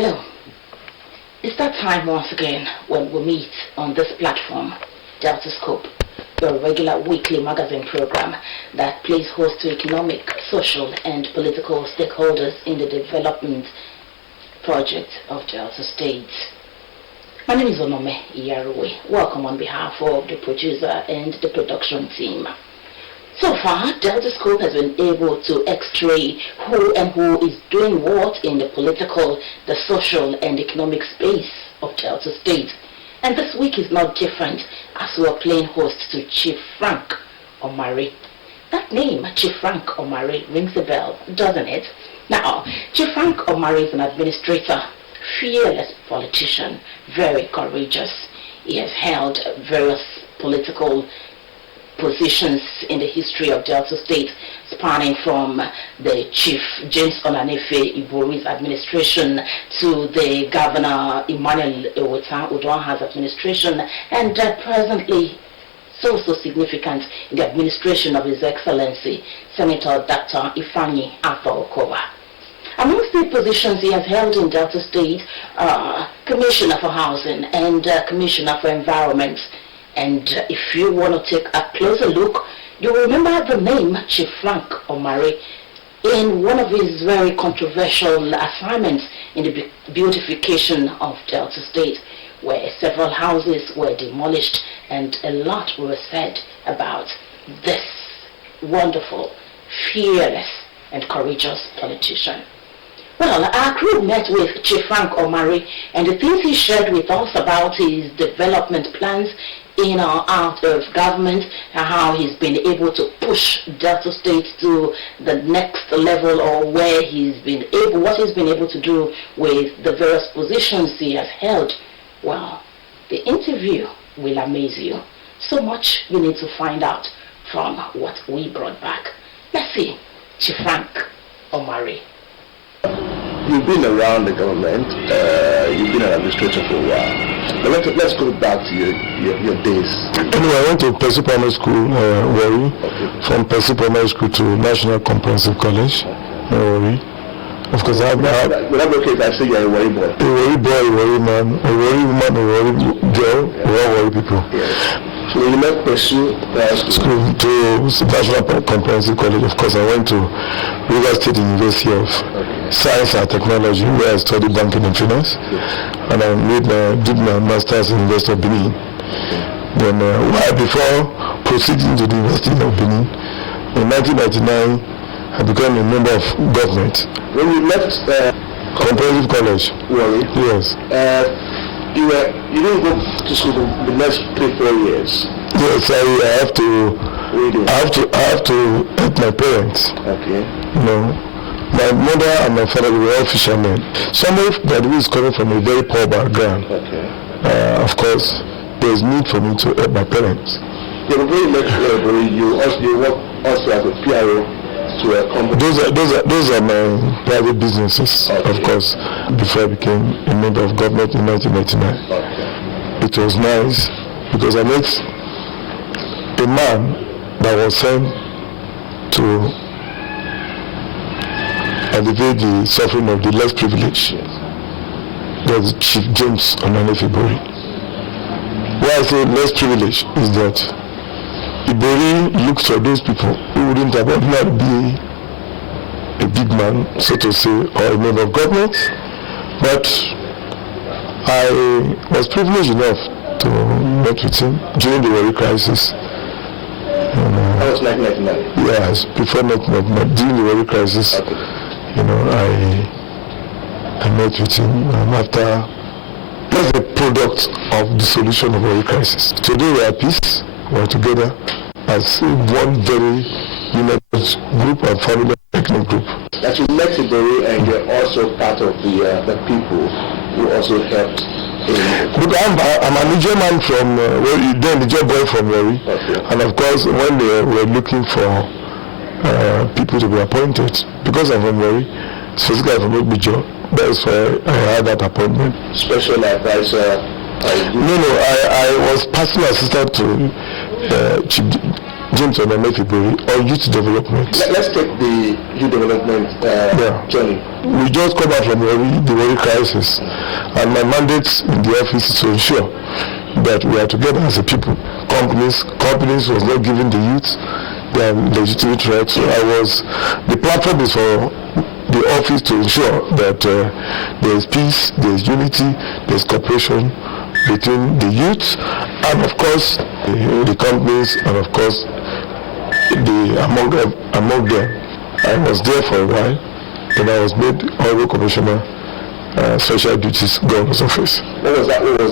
Hello. It's that time once again when we meet on this platform, Deltascope, your regular weekly magazine program that plays host to economic, social, and political stakeholders in the development project of Delta State. My name is Onome Iyaruwe. Welcome on behalf of the producer and the production team. So far, Deltascope has been able to x-ray who is doing what in the political, the social, and economic space of Delta State. And this week is not different, as we are playing host to Chief Frank Omari. That name, Chief Frank Omari, rings a bell, doesn't it? Now, Chief Frank Omari is an administrator, fearless politician, very courageous. He has held various political positions in the history of Delta State, spanning from the Chief James Onanefe Ibori's administration to the Governor Emmanuel Udwanha's administration, and presently so significant in the administration of His Excellency Senator Dr. Ifeanyi Afa-Okowa. Amongst the positions he has held in Delta State, Commissioner for Housing and Commissioner for Environment. And if you want to take a closer look, you remember the name Chief Frank Omari in one of his very controversial assignments in the beautification of Delta State, where several houses were demolished and a lot was said about this wonderful, fearless, and courageous politician. Well, our crew met with Chief Frank Omari, and the things he shared with us about his development plans in or out of government, and how he's been able to push Delta State to the next level, or where what he's been able to do with the various positions he has held. Well, the interview will amaze you. So much you need to find out from what we brought back. Let's see, Chief Frank Omari. You've been around the government, you've been an administrator for a while. But let's go back to your days. Anyway, I went to Percy Primary School, Warri. Okay. From Percy Primary School to National Comprehensive College, Warri. Of course, I've been. Would that be okay if I say you're a Warri boy? A Warri boy, a Warri man, a Warri woman, a Warri girl, we're all Warri people. Yes. So you left Percy School to National Comprehensive College. Of course, I went to River State University of Science and Technology, where I studied banking and finance. And I did my master's in the University of Benin. Then, while before proceeding to the University of Benin, in 1999, I became a member of government. When you left Comprehensive College. Warri? Yes. You didn't go to school for the next 3-4 years. Yes, I have to help my parents. Okay. You know, my mother and my father were all fishermen. Somebody that is coming from a very poor background. Okay. Of course, there's need for me to help my parents. You work also as a PRO to a company. Those are my private businesses, okay. Of course, before I became a member of government in 1999. Okay. It was nice because I met a man that was sent to alleviate the suffering of the less privileged. That was Chief James Onanefe Ibori. Why I say less privileged is that Ibori looks for those people who wouldn't have ordinarily be a big man, so to say, or a member of government. But I was privileged enough to meet with him during the Warri crisis. That was 1999? Yes, before 1999, during the Warri crisis. Okay. You know, I met with him after. That's the product of the solution of Warri crisis. Today we are at peace. We are together as one very united group and family ethnic group. That you met Ibori and you're also part of the people who also helped. But I'm a Niger man from then Niger boy from Warri, okay. And of course when they were looking for people to be appointed, because I'm from Warri, specifically from Ogbijo, that's why I had that appointment. Special advisor. No, I was personal assistant to Chief James Onanefibori on youth development. Let's take the youth development journey. We just come out from the Warri crisis, and my mandate in the office is to ensure that we are together as a people. Companies was not giving the youth their legitimate rights. So the platform is for the office to ensure that there is peace, there is unity, there is cooperation between the youth and of course the companies and of course among them. I was there for a while and I was made Honorable Commissioner Special Duties Governor's Office. What was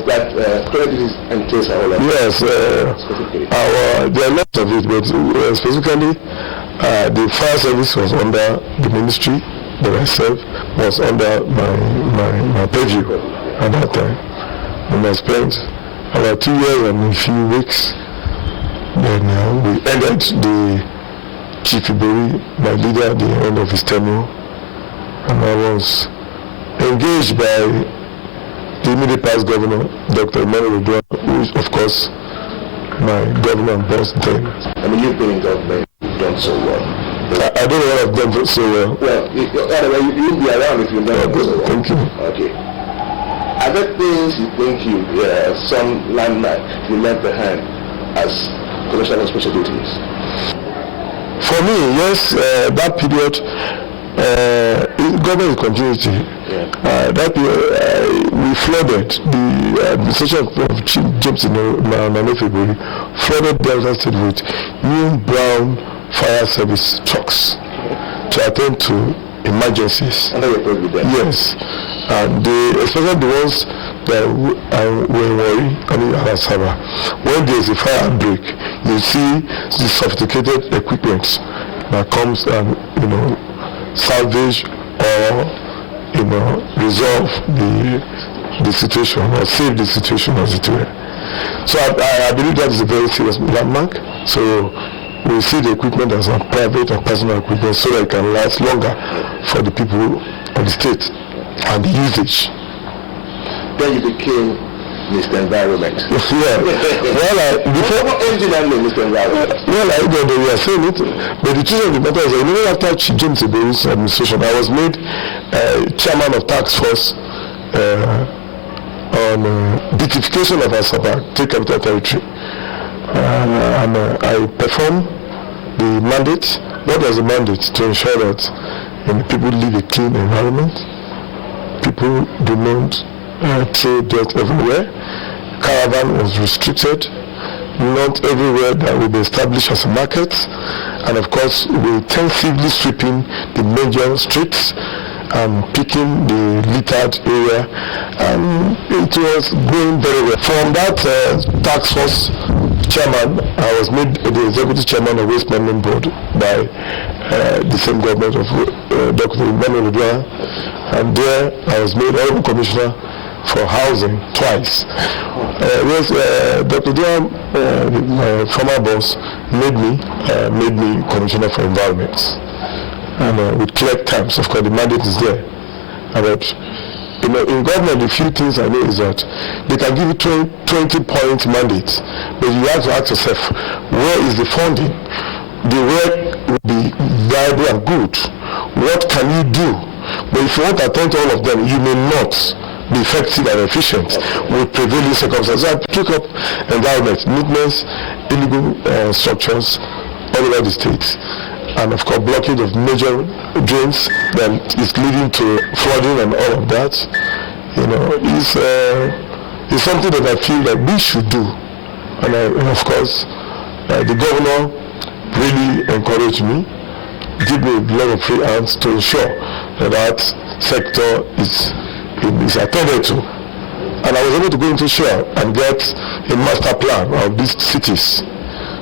that? Duties and case all that? Yes, there are lots of it, but specifically the fire service was under the ministry that I served, was under my purview at that time. And I spent about 2 years and a few weeks. Then we ended the Chief Ibori, my leader, at the end of his tenure, and I was engaged by the immediate past governor, Dr. Emmanuel Odua, who is of course my governor and boss then. I mean, you've been in government, you've done so well. I don't know what I've done so well. Well, you'll be around if you've done so well. Thank you. Okay. Are there things you think some landmark you left behind as Commissioner of Special Duties? For me, yes, that period, government continuity. That period, we flooded the administration of Chief James Onanefibori flooded Delta State with new brown fire service trucks to attend to emergencies. Under your president? Yes, and especially the ones that were in Warri and in Asaba. When there is a fire outbreak, you see the sophisticated equipment that comes and salvage or resolve the situation or save the situation as it were. So I believe that is a very serious landmark. So we see the equipment as a private and personal equipment so that it can last longer for the people of the state and the usage. Then you became Mr. Environment. Yeah. What engine I know, Mr. Environment? Well, I don't know, we are saying it, but the truth of the matter is that even after Chief James Ibori's administration, I was made chairman of task force on beautification of Asaba, State Capital Territory. And I performed the mandate. What was the mandate? To ensure that people live a clean environment, people do not throw dirt everywhere, caravan was restricted, not everywhere that will be established as a market, and of course we intensively sweeping the major streets and picking the littered area, and it was going very well. From that task force chairman, I was made the executive chairman of Waste Management Board by the same government of Dr. Emmanuel Odua, and there I was made Honorable Commissioner for Housing twice. Dr. Odua, my former boss, made me Commissioner for Environment. And with clear terms, of course, the mandate is there. But in government, the few things I know is that they can give you 20-point mandate, but you have to ask yourself, where is the funding? The work will be viable and good. What can you do? But if you want to attend to all of them, you may not be effective and efficient with prevailing circumstances. So I took up environment, maintenance, illegal structures all over the state, and of course blockage of major drains that is leading to flooding and all of that. Is something that I feel that we should do, and of course the governor really encouraged me, give me a lot of free hands to ensure that sector is attended to, and I was able to go into share and get a master plan of these cities.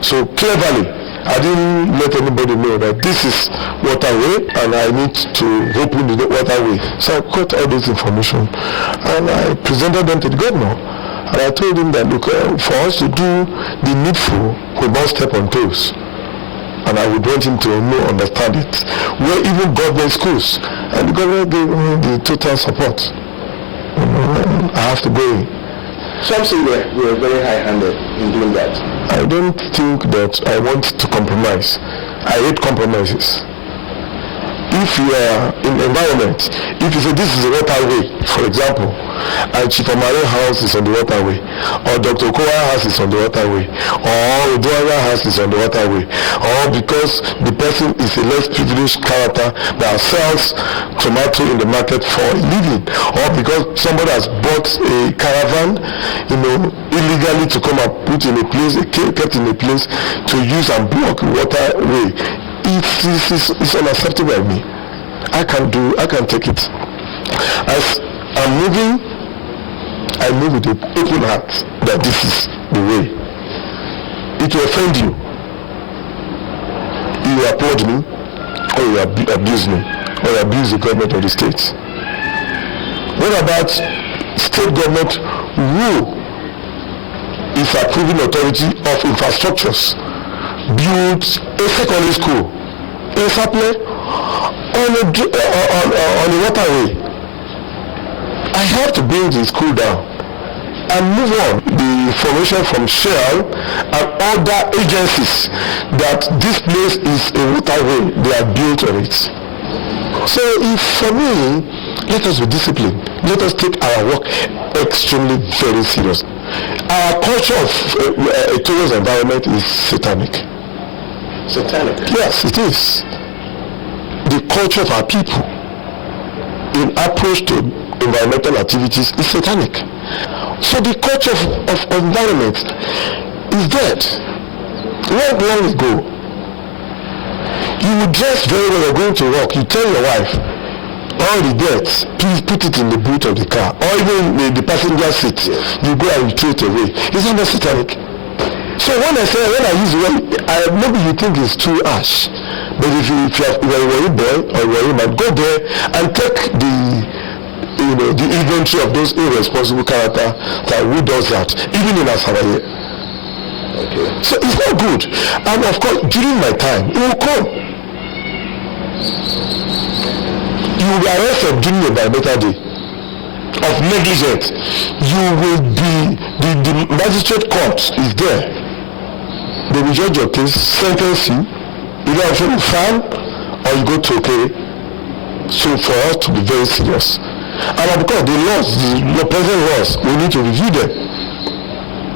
So cleverly, I didn't let anybody know that this is waterway and I need to open the waterway. So I got all this information and I presented them to the governor. And I told him that, look, for us to do the needful, we must step on toes. And I would want him to understand it. Where even government schools, and the government gave me the total support. I have to go in. Some say we're very high-handed in doing that. I don't think that I want to compromise. I hate compromises. If you are in the environment, if you say this is a waterway, for example, and Chief Amare house is on the waterway, or Dr. Okowa house is on the waterway, or Udoya house is on the waterway, or because the person is a less privileged character that sells tomato in the market for a living, or because somebody has bought a caravan, illegally to come and put in a place, kept in a place to use and block waterway. It's unacceptable by me. I can take it. As I'm moving, I move with an open heart that this is the way. It will offend you. You applaud me, or you abuse me, or you abuse the government of the state. What about state government who is approving authority of infrastructures? Build a secondary school in Saple on a waterway. I have to bring the school down and move on. The information from Shell and other agencies that this place is a waterway, they are built on it. So if for me, let us be disciplined. Let us take our work extremely very serious. Our culture of towards environment is satanic. Satanic? Yes, it is. The culture of our people in approach to environmental activities is satanic. So the culture of environment is dead. Long ago, you would dress very well, you're going to work, you tell your wife, all the dirt, please put it in the boot of the car, or even the passenger seat, you go and throw it away. It's not satanic. So when I use the word, maybe you think it's too harsh, but if you're a boy or you're a man, go there and take the inventory of those irresponsible characters that who does that, even in Asaraye. Okay. So it's not good. And of course, during my time, it will come. You will be arrested during a environmental day of negligence. You will be, the magistrate court is there. They will judge your case, sentence you, either on farm or you go to okay. So for us to be very serious. And of course, the present laws, we need to review them.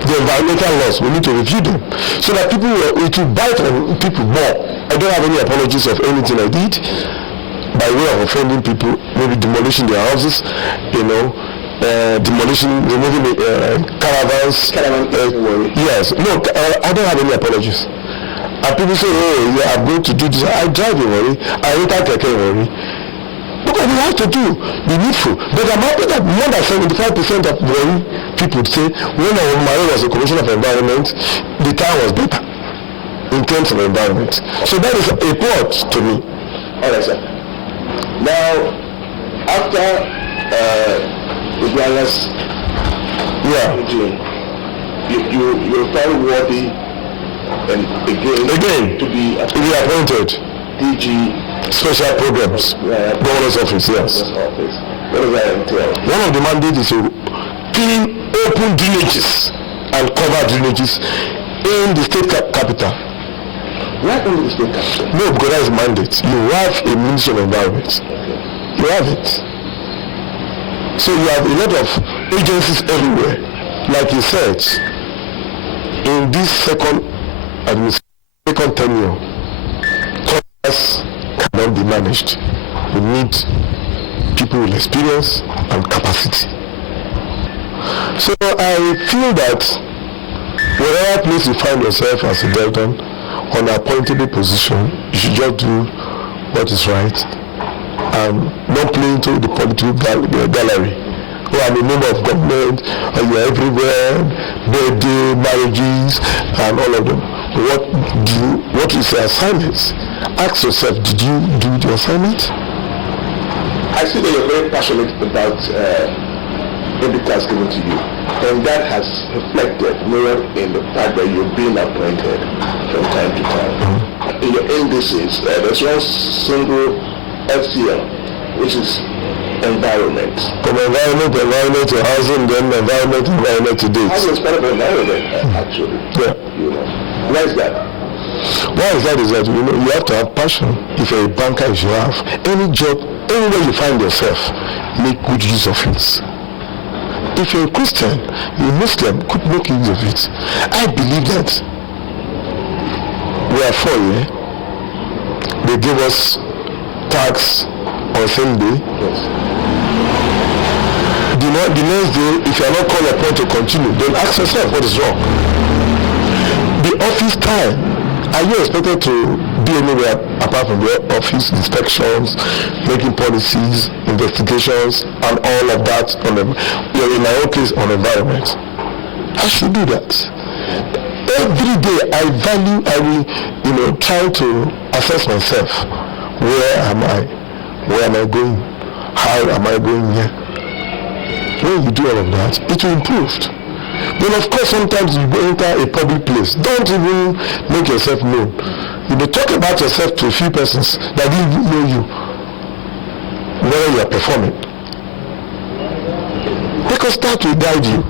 The environmental laws, we need to review them. So that people will bite on people more. I don't have any apologies of anything I did by way of offending people, maybe demolishing their houses, removing the caravans. Yes, no, I don't have any apologies. And people say, oh, yeah, I'm going to do this. I drive in Warri, I enter Keke in Warri. Because we have to do the needful. But I'm happy that more than 75% of Warri people say, when Mary was a commissioner of environment, the town was better in terms of environment. So that is a plus to me. All right, sir. Now, after the Dallas you find Warri and again to be appointed DG special programs, governor's office, yes. What does that entail? One of the mandates is to clean open drainages and cover drainages in the state capital. Why only the state capital? No, because that is a mandate. You have a Ministry of Environment. Okay. You have it. So you have a lot of agencies everywhere. Like you said, in this second tenure, Congress cannot be managed. We need people with experience and capacity. So I feel that wherever place you find yourself as a Delton on an appointable position, you should just do what is right and not play into the political gallery. Oh, I'm a member of government, and you're everywhere, birthday, marriages, and all of them. What is the assignment? Ask yourself, did you do the assignment? I see that you're very passionate about every task given to you, and that has reflected more in the fact that you're being appointed from time to time. In your indices, there's one single FCL, which is environment. From environment to housing, then environment to dates. Housing is part of environment, actually. Yeah. You know. Why is that? Why is that? Is that you have to have passion. If you're a banker, if you have any job, anywhere you find yourself, make good use of it. If you're a Christian, you're a Muslim, could make use of it. I believe that we are for you. They give us tax on same day. Yes. The next day, if you are not called upon to continue, then ask yourself what is wrong. The office time, are you expected to be anywhere apart from the office inspections, making policies, investigations, and all of that on them? In my own case, on environment. I should do that. Every day I will try to assess myself. Where am I? Where am I going? How am I going here? When you do all of that, it will improve. Then of course sometimes you go enter a public place. Don't even make yourself known. You may talk about yourself to a few persons that didn't even know you where you are performing. Because that will guide you.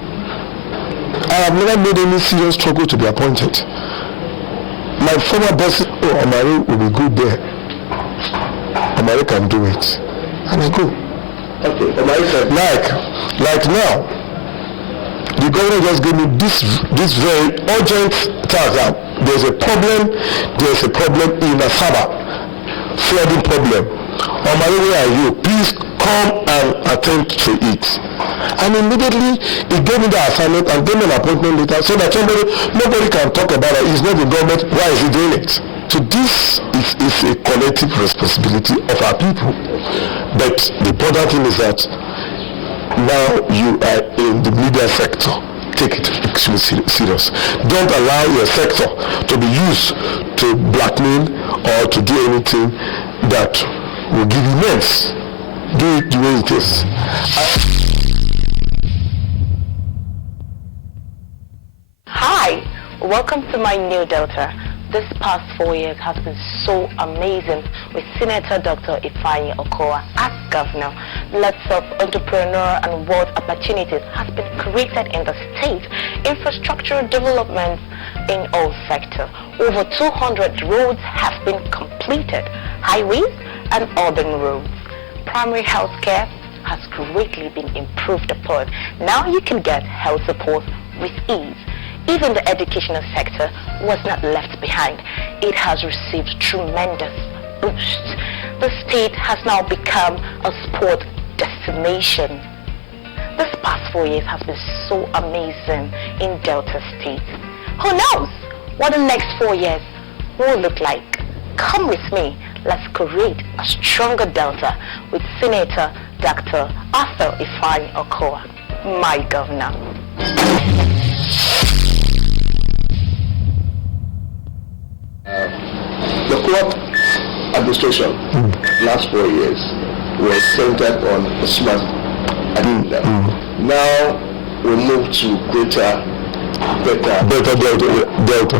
I have never made any serious struggle to be appointed. My former boss said, Omari will be good there. Omari can do it. And I go. Okay, Omari said, like now, the governor just gave me this very urgent task. There's a problem in Asaba. Flooding problem. Omari, where are you? Please come and attend to it. And immediately he gave me the assignment and gave me an appointment letter so that nobody can talk about it. It's not the government. Why is he doing it? So this is a collective responsibility of our people. But the important thing is that now you are in the media sector. Take it extremely serious. Don't allow your sector to be used to blackmail or to do anything that will give you mess. Do it the way it is. Hi, welcome to my new Delta. This past 4 years has been so amazing with Senator Dr. Ifeanyi Okowa as governor. Lots of entrepreneur and world opportunities has been created in the state. Infrastructural developments in all sectors. Over 200 roads have been completed, highways and urban roads. Primary health care has greatly been improved upon. Now you can get health support with ease. Even the educational sector was not left behind. It has received tremendous boost. The state has now become a sport destination. This past 4 years has been so amazing in Delta State. Who knows what the next 4 years will look like? Come with me. Let's create a stronger Delta with Senator Dr. Arthur Ifeanyi Okowa, my governor. The co-op administration last 4 years was centered on smart agenda. Now we move to better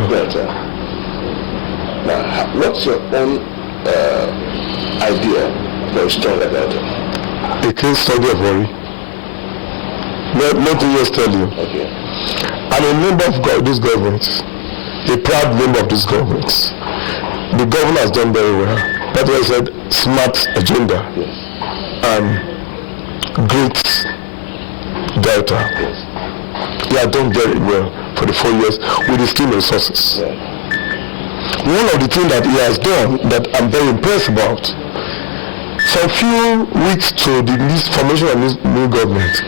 Delta. Now, what's your own idea for a stronger Delta? A case study of Warri. Let me just tell you. Okay. I'm a member of this government, a proud member of this government. The governor has done very well. That's why I said smart agenda and great Delta. Yes. He has done very well for the 4 years with his team resources. Yeah. One of the things that he has done that I'm very impressed about, some few weeks to the formation of this new government,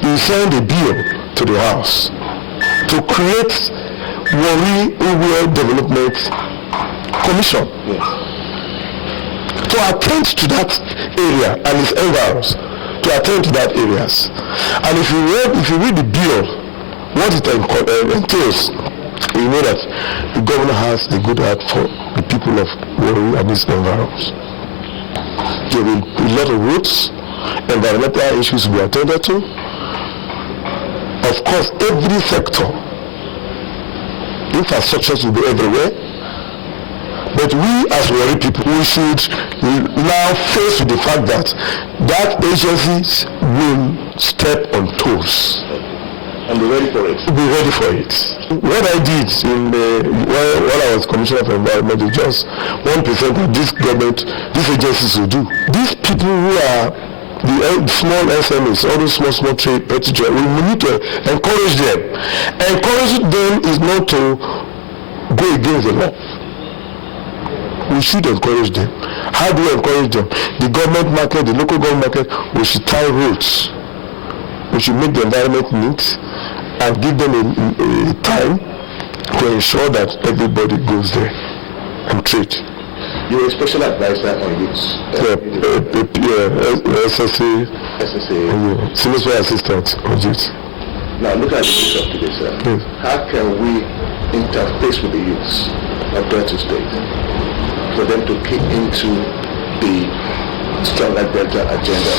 he signed a bill to the House to create Warri Area Development Commission. Yes. To attend to that area and its environs, to attend to that areas. And if you read the bill, what it entails, you know that the governor has a good heart for the people of Warri and its environs. There will be a lot of roads, environmental issues will be attended to. Of course, every sector, infrastructures will be everywhere. But we as Warri people, we should now face the fact that agencies will step on toes. And be ready for it. Be ready for it. What I did while I was Commissioner for Environment is just 1% of this government, these agencies will do. These people who are the small SMEs, all those small trade, petty trade, we need to encourage them. Encouraging them is not to go against the law. We should encourage them. How do we encourage them? The government market, the local government market, we should tie roads. We should make the environment neat and give them a time to ensure that everybody goes there and trade. You're a special advisor on youths. SSA, Senior Special Assistant on youth. Now look at the youth of today, sir. Yes. How can we interface with the youths of Delta State for them to kick into the stronger Delta agenda?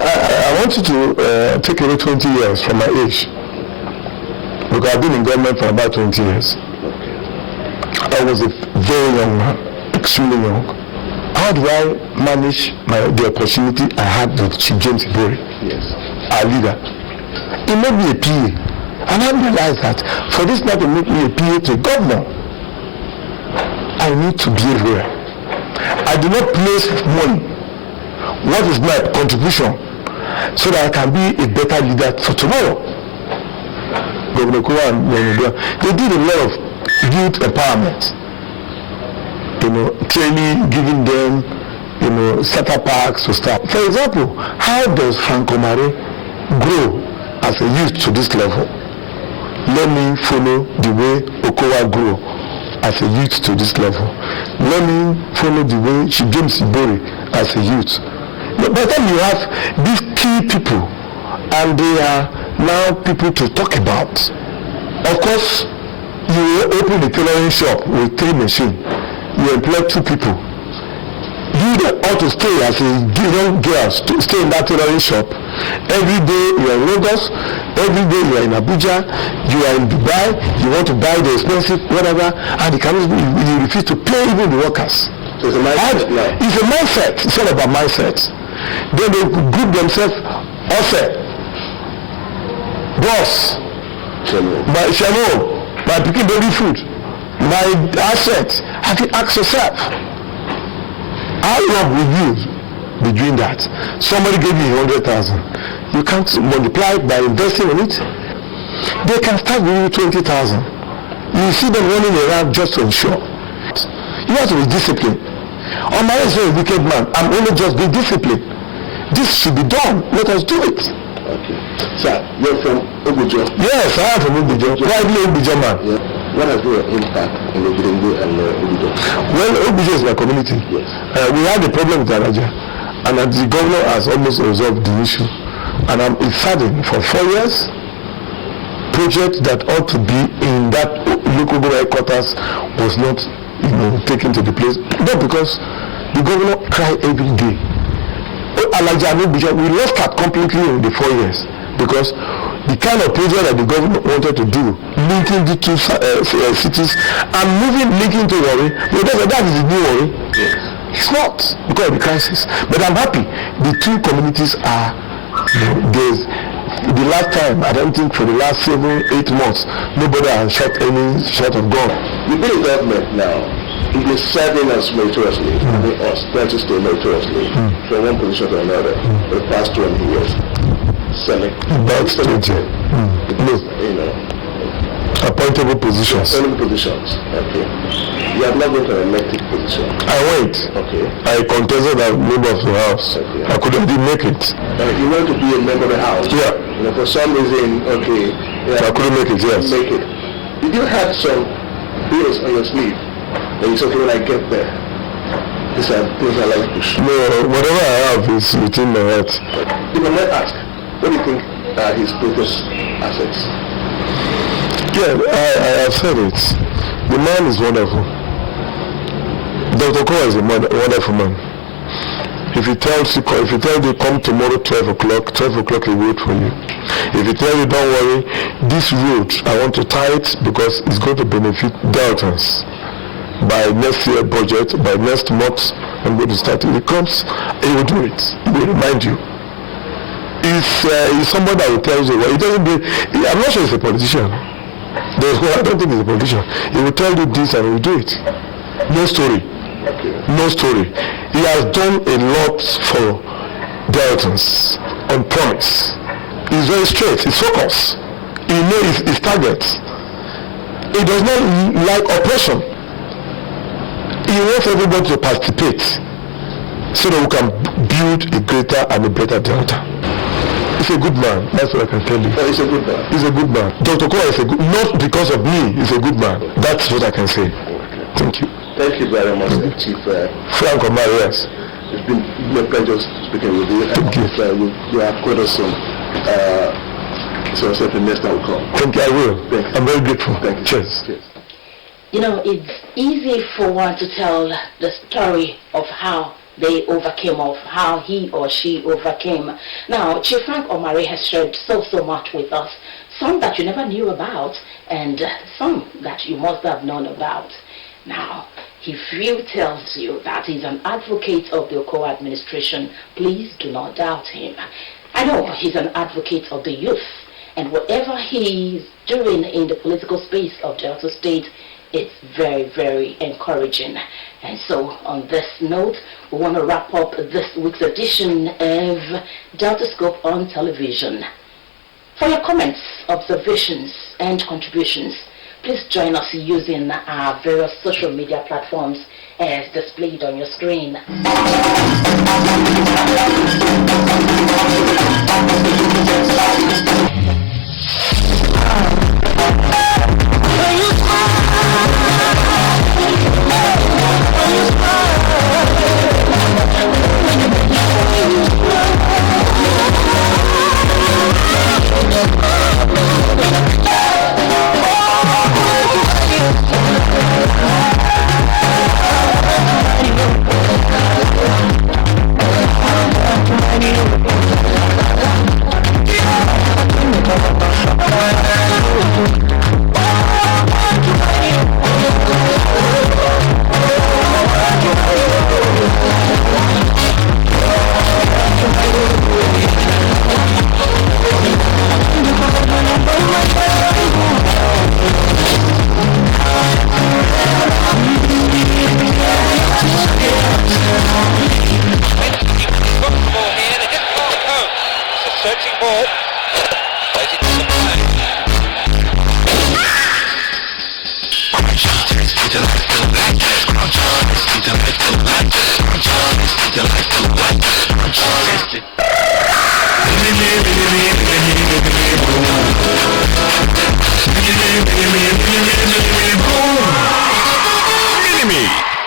I want you to take away 20 years from my age. Because I've been in government for about 20 years. I was a very young man, extremely young. How do I manage the opportunity I had with Chief James Warri, our leader? He made me a PA. And I realized that for this man to make me a PA to a governor, I need to behave well. I do not place money. What is my contribution so that I can be a better leader for tomorrow? Governor Kowa and they did a lot of youth empowerment. Training, giving them, starter packs to start. For example, how does Franco Mare grow as a youth to this level? Let me follow the way Okowa grew as a youth to this level. Let me follow the way Chief James Warri as a youth. But by the time you have these key people, and they are now people to talk about. Of course, you open a tailoring shop with 3 machines. You employ 2 people. You don't ought to stay as a young girl, stay in that tailoring shop. Every day you are in Lagos, every day you are in Abuja, you are in Dubai, you want to buy the expensive whatever, and you refuse to pay even the workers. So it's a mindset. It's a mindset. It's all about mindset. Then they group themselves also. Boss, my channel, my picking baby food, my assets. Have you asked yourself, how long will you be doing that? Somebody gave you 100,000. You can't multiply it by investing in it. They can start with you 20,000. You see them running around just to ensure. You have to be disciplined. On my own, a wicked man. I'm only just being disciplined. This should be done. Let us do it. Okay. Sir, you're from Obujo. Yes, I am from Obujo. Widely Obujo man. Yeah. What has been your impact in Obujo and Obujo? Well, Obujo is my community. Yes. We had a problem with Araja, and the governor has almost resolved the issue. And I'm saddened for 4 years. Project that ought to be in that local government headquarters was not, taken to the place. Not because the governor cried every day. We lost that completely in the 4 years because the kind of project that the government wanted to do, linking the 2 cities and linking to Warri, that is the new Warri. Yes. It's not because of the crisis. But I'm happy the 2 communities are the last time, I don't think for the last 7-8 months, nobody has shot any shot of gun. You've been in government now. You've been serving us meritoriously, us Delta State meritoriously, from one position to another for the past 20 years. Selling. About 20. Appointable positions. Appointable positions. Okay. You have not been to an elected position. I went. Okay. I contested as member of the house. Okay. I couldn't make it. You want to be a member of the house? Yeah. For some reason, okay. Yeah, So I couldn't make it, yes. Make it. Did you have some bills on your sleeve? And you said, okay, when I get there, these are things I like to show. No, whatever I have is within my heart. If I might ask, what do you think are his greatest assets? Yeah, I have said it. The man is wonderful. Dr. Kowa is a wonderful man. If he tells you come tomorrow 12 o'clock he will wait for you. If he tells you don't worry, this road I want to tie it because it's going to benefit Deltans. by next year budget, by next month, I'm going to start. If it comes, he will do it. He will remind you. He's somebody that will tell you, well, he doesn't do. I'm not sure he's a politician. I don't think he's a politician. He will tell you this and he will do it. No story. No story. He has done a lot for Deltans on promise. He's very straight. He's focused. He knows his targets. He does not like oppression. He wants everybody to participate so that we can build a greater and a better Delta. He's a good man. That's what I can tell you. He's a good man. He's a good man. Dr. Kowa is a good, not because of me, he's a good man. That's what I can say. Okay. Thank you. Thank you very much, Chief. Frank Omar, yes. It's been a pleasure speaking with you. Thank you. You have quite awesome. So the next time will come. Thank you, I will. Thank you. I'm very grateful. Thank you. Cheers. Cheers. You know, it's easy for one to tell the story of how they overcame, of how he or she overcame. Now, Chief Frank Omari has shared so much with us, some that you never knew about, and some that you must have known about. Now, if he tells you that he's an advocate of the Okowa administration, please do not doubt him. I know he's an advocate of the youth, and whatever he's doing in the political space of Delta State, it's very, very encouraging. And so, on this note, we want to wrap up this week's edition of Delta Scope on television. For your comments, observations, and contributions, please join us using our various social media platforms as displayed on your screen.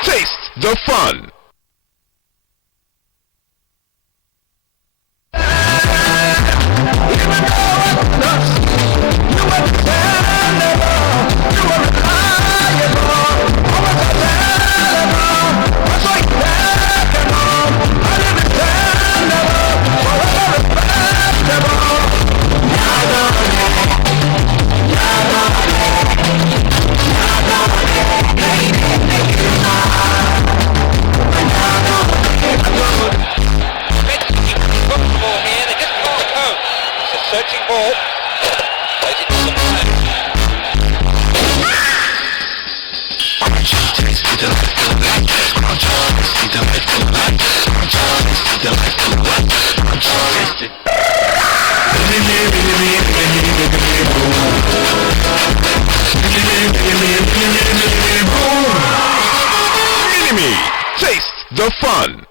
Taste the fun. Searching ball. Plays it to the flag. Mini-me, taste the fun.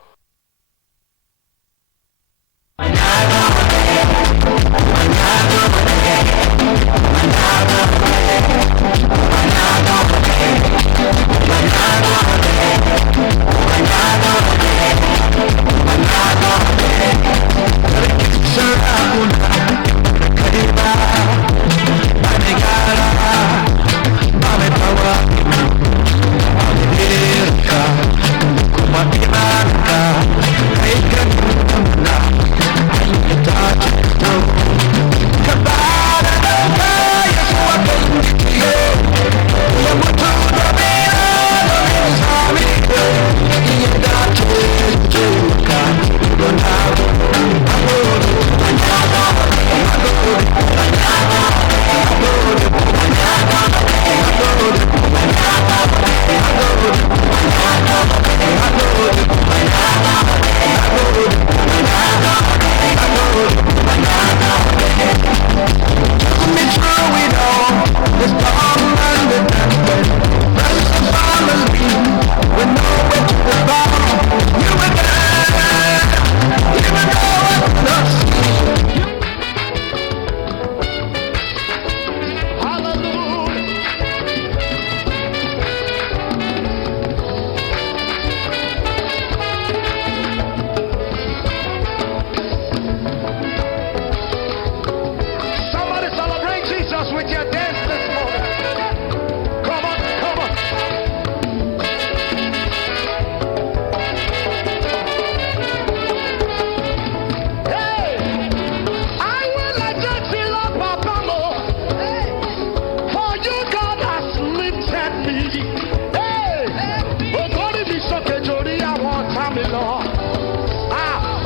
Lord.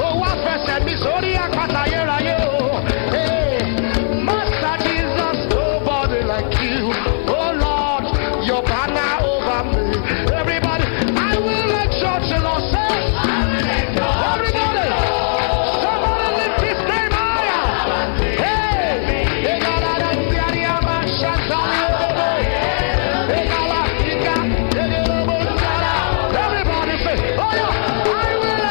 Oh, what person is only a Hey, Master Jesus, nobody like you. Oh Lord, your banner over me. Everybody, I will exalt you, Lord. Say, everybody, somebody lift his name higher. Hey, everybody say, oh yeah, I will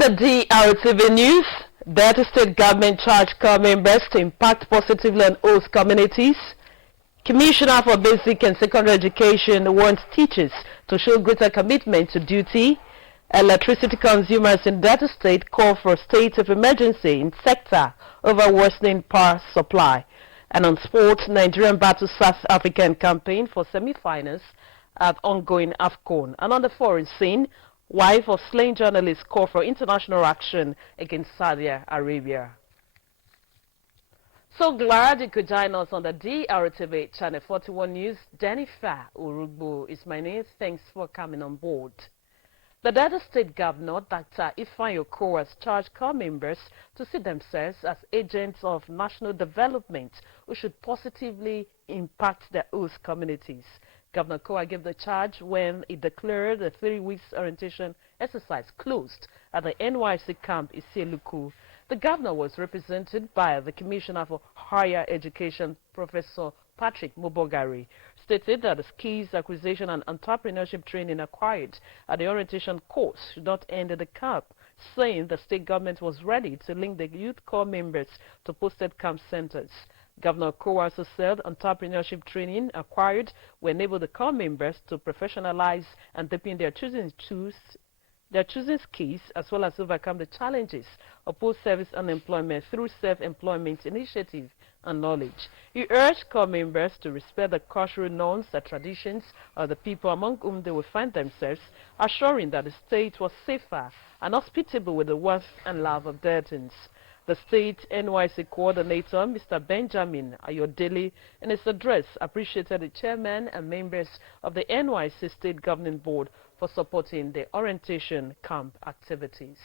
the Drtv news, Delta State government charged core members to impact positively on host communities. Commissioner for Basic and Secondary Education wants teachers to show greater commitment to duty. Electricity consumers in Delta State call for a state of emergency in sector over worsening power supply. And on sports, Nigerian battles South African campaign for semi-finals at ongoing AFCON. And on the foreign scene, wife of slain journalist call for international action against Saudi Arabia. So glad you could join us on the Drtv Channel 41 News. Jennifer Urugbo is my name. Thanks for coming on board. The Delta State Governor, Dr. Ifeanyi Okowa, has charged core members to see themselves as agents of national development who should positively impact their host communities. Governor Okowa gave the charge when he declared the 3-week orientation exercise closed at the NYC camp in Seluku. The governor was represented by the Commissioner for Higher Education, Professor Patrick Mobogari, stated that the skills acquisition and entrepreneurship training acquired at the orientation course should not end at the camp, saying the state government was ready to link the youth corps members to posted camp centers. Governor Okowa also said entrepreneurship training acquired will enable the corps members to professionalize and deepen their choosing skills as well as overcome the challenges of post-service unemployment through self-employment initiative and knowledge. He urged corps members to respect the cultural norms and traditions of the people among whom they will find themselves, assuring that the state was safer and hospitable with the warmth and love of Deltans. The state NYC coordinator, Mr. Benjamin Ayodele, in his address appreciated the chairman and members of the NYC State Governing Board for supporting the orientation camp activities.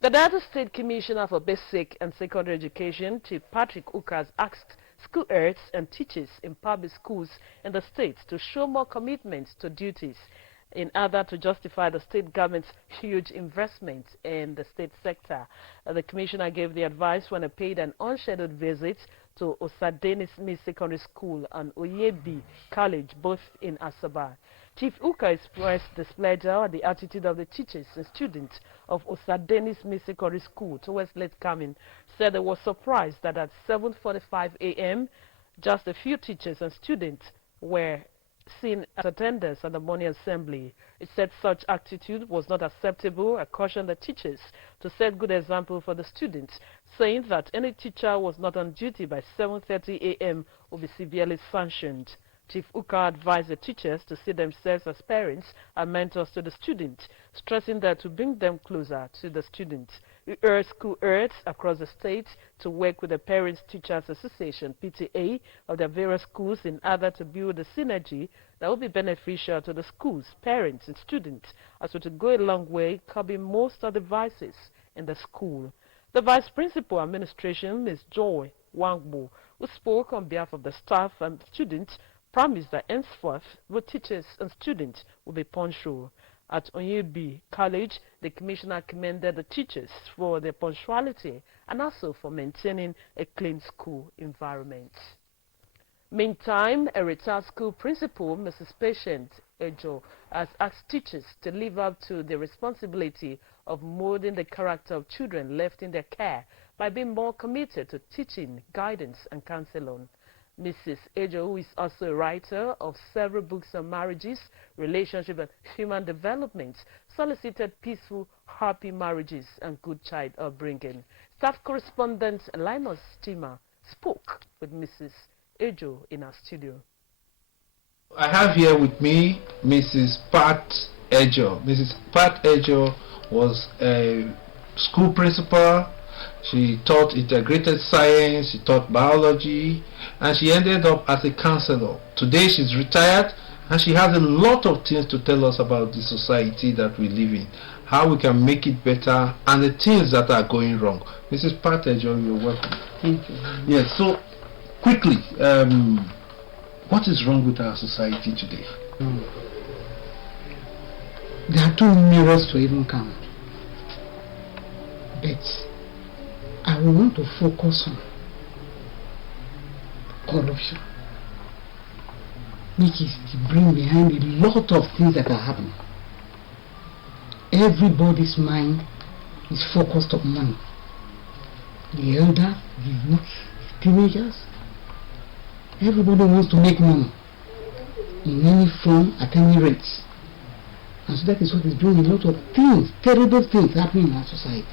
The Delta State Commissioner for Basic and Secondary Education, Chief Patrick Ukas, asked school heads and teachers in public schools in the state to show more commitment to duties in order to justify the state government's huge investment in the state sector. The commissioner gave the advice when he paid an unscheduled visit to Osadeni Smith Secondary School and Oyebi College, both in Asaba. Chief Uka expressed displeasure at the attitude of the teachers and students of Osadeni Smith Secondary School towards late coming. Said they were surprised that at 7:45 a.m., just a few teachers and students were seen as attendance at the morning assembly. It said such attitude was not acceptable and cautioned the teachers to set good example for the students, saying that any teacher was not on duty by 7:30 a.m. will be severely sanctioned. Chief Uka advised the teachers to see themselves as parents and mentors to the students, stressing that to bring them closer to the students. He urged school heads across the state to work with the Parents Teachers Association, PTA, of their various schools in order to build a synergy that will be beneficial to the schools, parents, and students, as well to go a long way curbing most of the vices in the school. The Vice Principal Administration, Ms. Joy Wangbo, who spoke on behalf of the staff and students, promised that henceforth both teachers and students will be punctual. At Oyebi College, the commissioner commended the teachers for their punctuality and also for maintaining a clean school environment. Meantime, a retired school principal, Mrs. Patient Ejo, has asked teachers to live up to the responsibility of molding the character of children left in their care by being more committed to teaching, guidance, and counseling. Mrs. Ejo, who is also a writer of several books on marriages, relationship, and human development, solicited peaceful, happy marriages and good child upbringing. Staff correspondent Linus Stima spoke with Mrs. Ejo in our studio. I have here with me Mrs. Pat Ejo. Mrs. Pat Ejo was a school principal. She taught integrated science, she taught biology, and she ended up as a counselor. Today she's retired and she has a lot of things to tell us about the society that we live in, how we can make it better, and the things that are going wrong. Mrs. Pat Ejo, you're welcome. Thank you. Yes, so quickly, what is wrong with our society today? There are too numerous to even count. But I want to focus on corruption, which is the brain behind a lot of things that are happening. everybody's mind is focused on money. The elders, the youth, the teenagers, everybody wants to make money in any form, at any rate. And so that is what is doing a lot of things, terrible things happening in our society.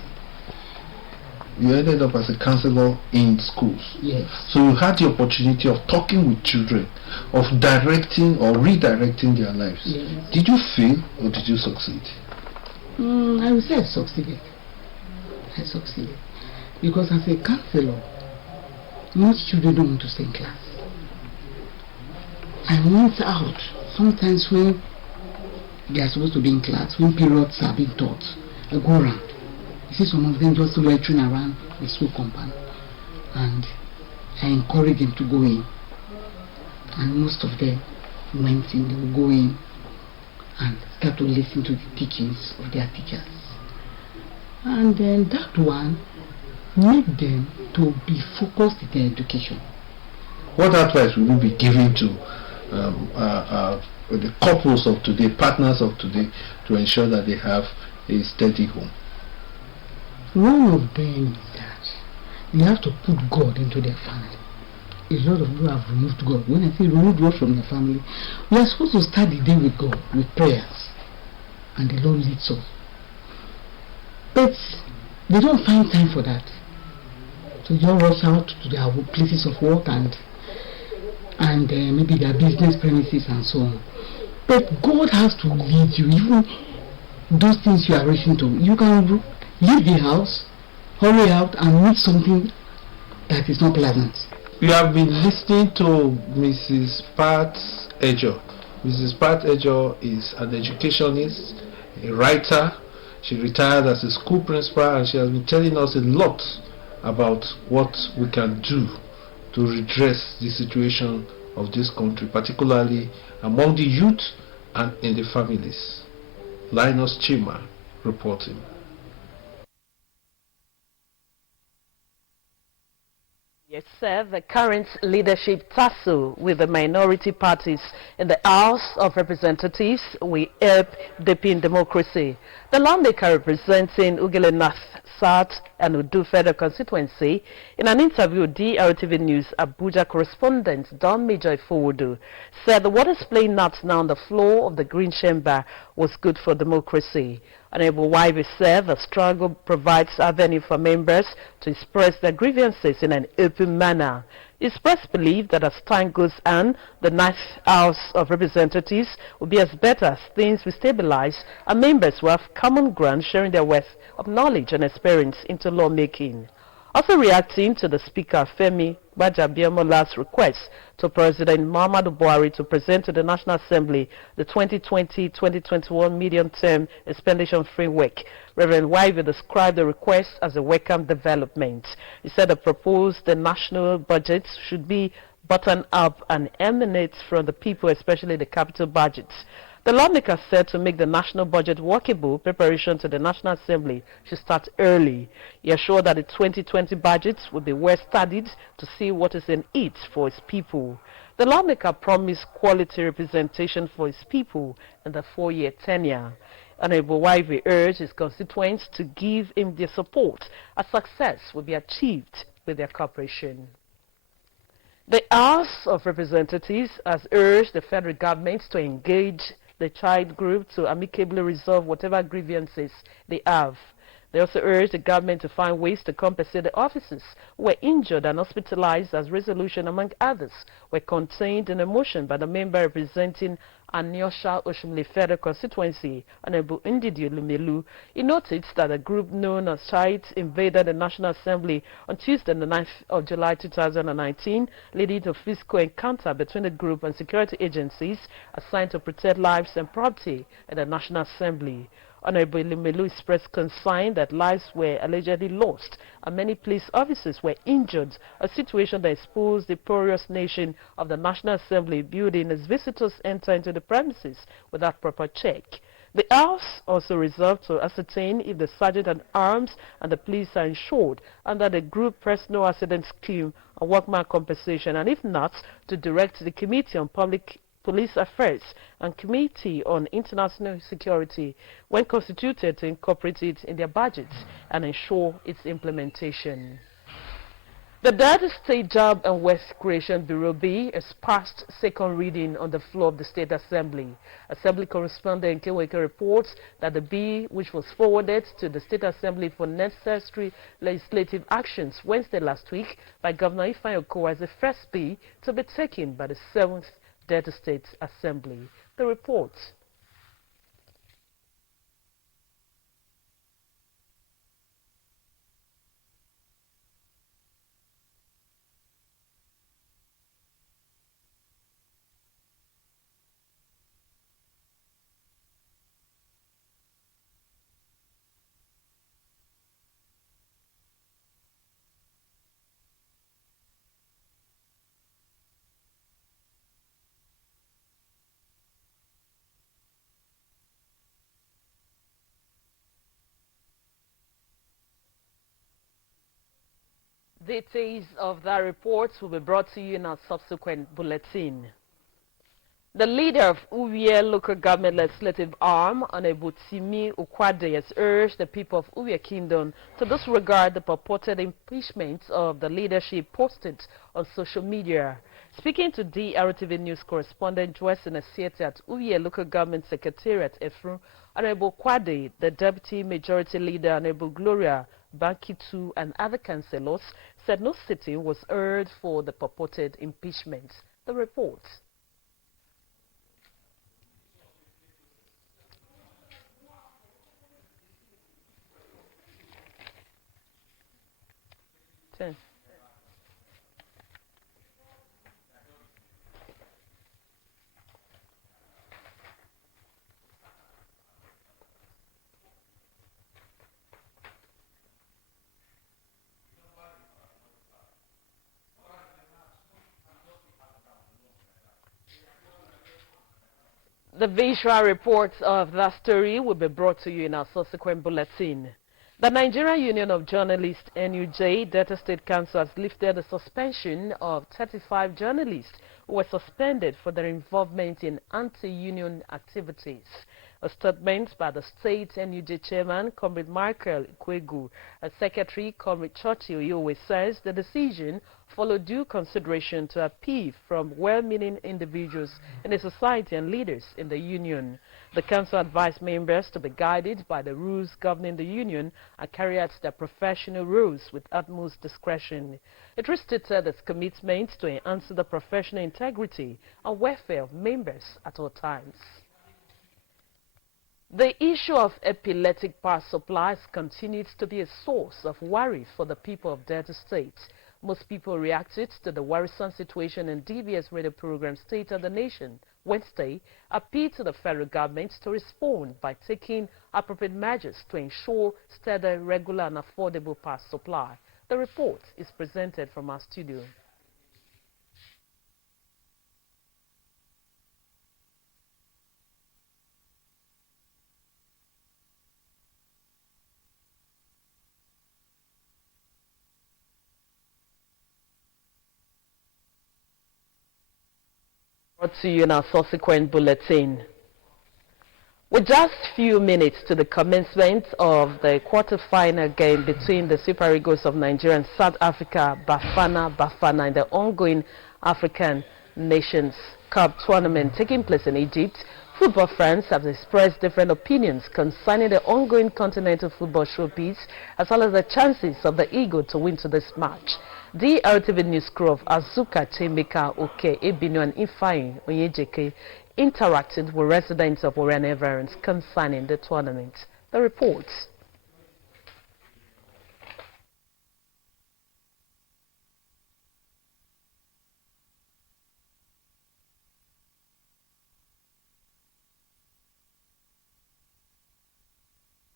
You ended up as a counselor in schools. Yes. So you had the opportunity of talking with children, of directing or redirecting their lives. Yes. Did you fail or did you succeed? I would say I succeeded. I succeeded. Because as a counselor, most children don't want to stay in class. I went out sometimes when they are supposed to be in class, when periods are being taught. I go around. You see some of them just loitering around the school compound. And I encourage them to go in. And most of them went in, they would go in and start to listen to the teachings of their teachers. And then that one made them to be focused in their education. What advice would you be giving to the couples of today, partners of today, to ensure that they have a steady home? One of them is that they have to put God into their family. A lot of people have removed God. When I say removed God from their family, we are supposed to start the day with God, with prayers. And the Lord leads us. But they don't find time for that. So they all rush out to their places of work and maybe their business premises and so on. But God has to lead you. Even those things you are racing to, you can leave the house, hurry out and meet something that is not pleasant. You have been listening to Mrs. Pat Ejo. Mrs. Pat Ejo is an educationist, a writer. She retired as a school principal and she has been telling us a lot about what we can do to redress the situation of this country, particularly among the youth and in the families. Linus Chima reporting. Yes, sir. The current leadership tussle with the minority parties in the House of Representatives will help deepen democracy. The lawmaker representing Ugele North, South and Udu Federal Constituency, in an interview with Drtv News Abuja correspondent Don Major Ifowodu, said what is playing out now on the floor of the Green Chamber was good for democracy. Honorable Warri said the struggle provides avenue for members to express their grievances in an open manner. He expressed belief that as time goes on, the ninth House of Representatives will be as better as things will stabilize and members will have common ground sharing their wealth of knowledge and experience into lawmaking. Also reacting to the Speaker Femi Gbajabiamola's request to President Muhammadu Buhari to present to the National Assembly the 2020-2021 medium-term expenditure framework, Reverend Warri described the request as a welcome development. He said the proposed national budget should be bottom-up and emanates from the people, especially the capital budgets. The lawmaker said to make the national budget workable, preparation to the National Assembly should start early. He assured that the 2020 budget will be well studied to see what is in it for its people. The lawmaker promised quality representation for his people in the 4-year tenure. Honorable Warri urged his constituents to give him their support as success will be achieved with their cooperation. The House of Representatives has urged the federal government to engage the child group to amicably resolve whatever grievances they have. They also urged the government to find ways to compensate the officers who were injured and hospitalized, as resolution, among others, were contained in a motion by the member representing Anyosha Oshimile Federal Constituency, Honorable Ndidi Lumelu. He noted that a group known as Child invaded the National Assembly on Tuesday, the 9th of July 2019, leading to a physical encounter between the group and security agencies assigned to protect lives and property at the National Assembly. Honorable Lumelu expressed concern that lives were allegedly lost and many police officers were injured, a situation that exposed the porous nation of the National Assembly building as visitors enter into the premises without proper check. The House also resolved to ascertain if the sergeant at arms and the police are insured under the group personal accident scheme and workman compensation, and if not, to direct the Committee on Public Police Affairs and Committee on International Security when constituted to incorporate it in their budgets and ensure its implementation. The Delta State Job and Wealth Creation Bureau B is passed second reading on the floor of the State Assembly. Assembly correspondent Keweke reports that the B, which was forwarded to the State Assembly for necessary legislative actions Wednesday last week by Governor Ifeanyi Okowa, is the first B to be taken by the 7th Delta State Assembly. The report. Details of that report will be brought to you in our subsequent bulletin. The leader of Uwie local government legislative arm, Honorable Timi Okwade, has urged the people of Uwie Kingdom to disregard the purported impeachment of the leadership posted on social media. Speaking to Drtv News correspondent Joyce Nasiete at Uwie local government secretariat Efru, Honorable Okwade, the deputy majority leader, Honorable Gloria Bankitu, and other councillors said no sitting was heard for the purported impeachment. The report. The visual reports of that story will be brought to you in our subsequent bulletin. The Nigerian Union of Journalists, NUJ, Delta State Council has lifted the suspension of 35 journalists who were suspended for their involvement in anti-union activities. A statement by the state NUJ chairman, Comrade Michael Ikwegu, and Secretary, Comrade Churchill Yowe, says the decision followed due consideration to appeal from well-meaning individuals in the society and leaders in the union. The council advised members to be guided by the rules governing the union and carry out their professional roles with utmost discretion. It restated its commitment to enhance the professional integrity and welfare of members at all times. The issue of epileptic power supplies continues to be a source of worry for the people of Delta State. Most people reacted to the worrisome situation in DBS radio program State of the Nation Wednesday, appealed to the federal government to respond by taking appropriate measures to ensure steady, regular and affordable power supply. The report is presented from our studio. Brought to you in our subsequent bulletin. With just few minutes to the commencement of the quarter-final game between the Super Eagles of Nigeria and South Africa, Bafana in the ongoing African Nations Cup tournament taking place in Egypt, football fans have expressed different opinions concerning the ongoing continental football showpiece as well as the chances of the Eagle to win to this match. The Drtv News crew of Azuka Chembeka Oke Ebinu and Ifeanyi Onyejeke interacted with residents of Warri and environs concerning the tournament. The reports.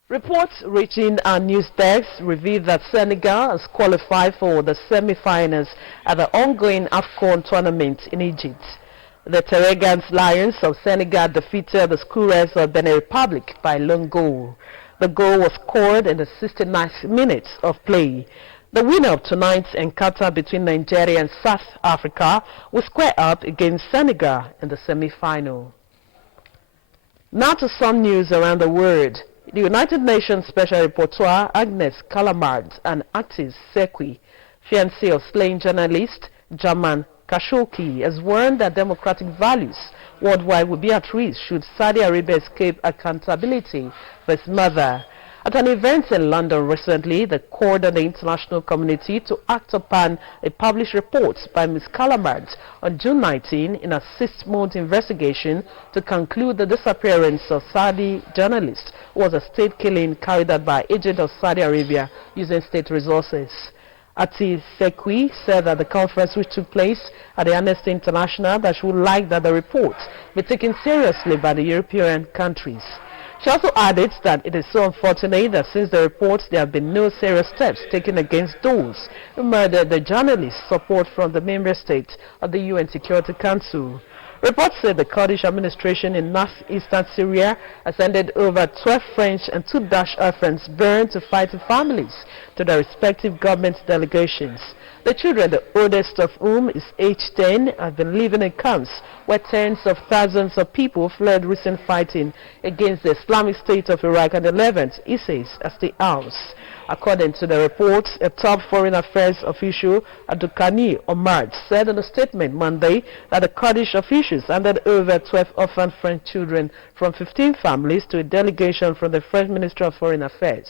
Reports reaching our news desk reveal that Senegal has qualified for the semi-finals at the ongoing AFCON tournament in Egypt. The Terregans Lions of Senegal defeated the Scourers of Benin Republic by a lone goal. The goal was scored in the 69th minute of play. The winner of tonight's encounter between Nigeria and South Africa will square up against Senegal in the semi-final. Now to some news around the world. The United Nations Special Rapporteur Agnes Callamard and artist Sekwi, fiancé of slain journalist Jamal Khashoggi, has warned that democratic values worldwide will be at risk should Saudi Arabia escape accountability for its mother. At an event in London recently, they called on the international community to act upon a published report by Ms. Callamard on June 19 in a 6-month investigation to conclude the disappearance of Saudi journalist who was a state killing carried out by agents of Saudi Arabia using state resources. Ati Sekwi said at the conference which took place at the Amnesty International that she would like that the report be taken seriously by the European countries. She also added that it is so unfortunate that since the reports there have been no serious steps taken against those who murdered the journalists. Support from the member states of the UN Security Council. Reports say the Kurdish administration in northeastern Syria has handed over 12 French and 2 Dutch orphans burned to fighting families to their respective government delegations. The children, the oldest of whom is age 10, have been living in camps where tens of thousands of people fled recent fighting against the Islamic State of Iraq and the Levant, ISIS, as the house. According to the report, a top foreign affairs official, Adukani Omar, said in a statement Monday that the Kurdish officials handed over 12 orphan French children from 15 families to a delegation from the French Ministry of Foreign Affairs.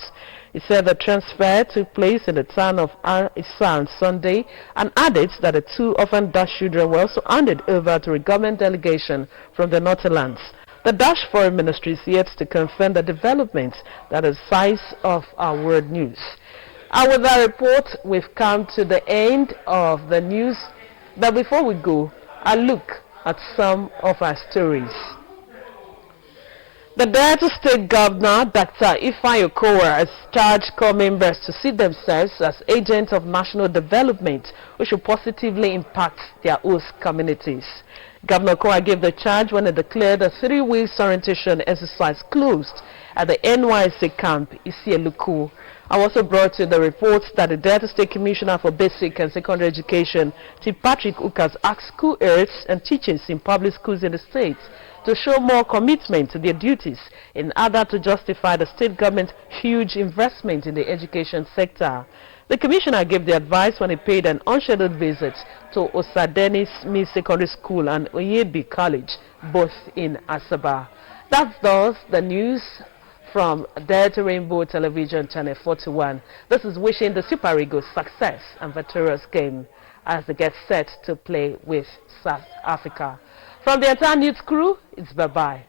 He said the transfer took place in the town of Al-Issa on Sunday and added that the 2 orphan Dutch children were also handed over to a government delegation from the Netherlands. The Dutch Foreign Ministry is yet to confirm the developments that are the size of our world news. And with that report, we've come to the end of the news. But before we go, a look at some of our stories. The Delta State Governor, Dr. Ifeanyi Okowa, has charged core members to see themselves as agents of national development, which will positively impact their host communities. Governor Okowa gave the charge when he declared a 3-week orientation exercise closed at the NYSC camp, Isieluku. I also brought you the reports that the Delta State Commissioner for Basic and Secondary Education, Chief Patrick Ukas, asked school aides and teachers in public schools in the state to show more commitment to their duties in order to justify the state government's huge investment in the education sector. The commissioner gave the advice when he paid an unscheduled visit to Osadeni Smith Secondary School and Oyebi College, both in Asaba. That's thus the news from Delta Rainbow Television Channel 41. This is wishing the Super Eagles success and victorious game as they get set to play with South Africa. From the entire news crew, it's bye-bye.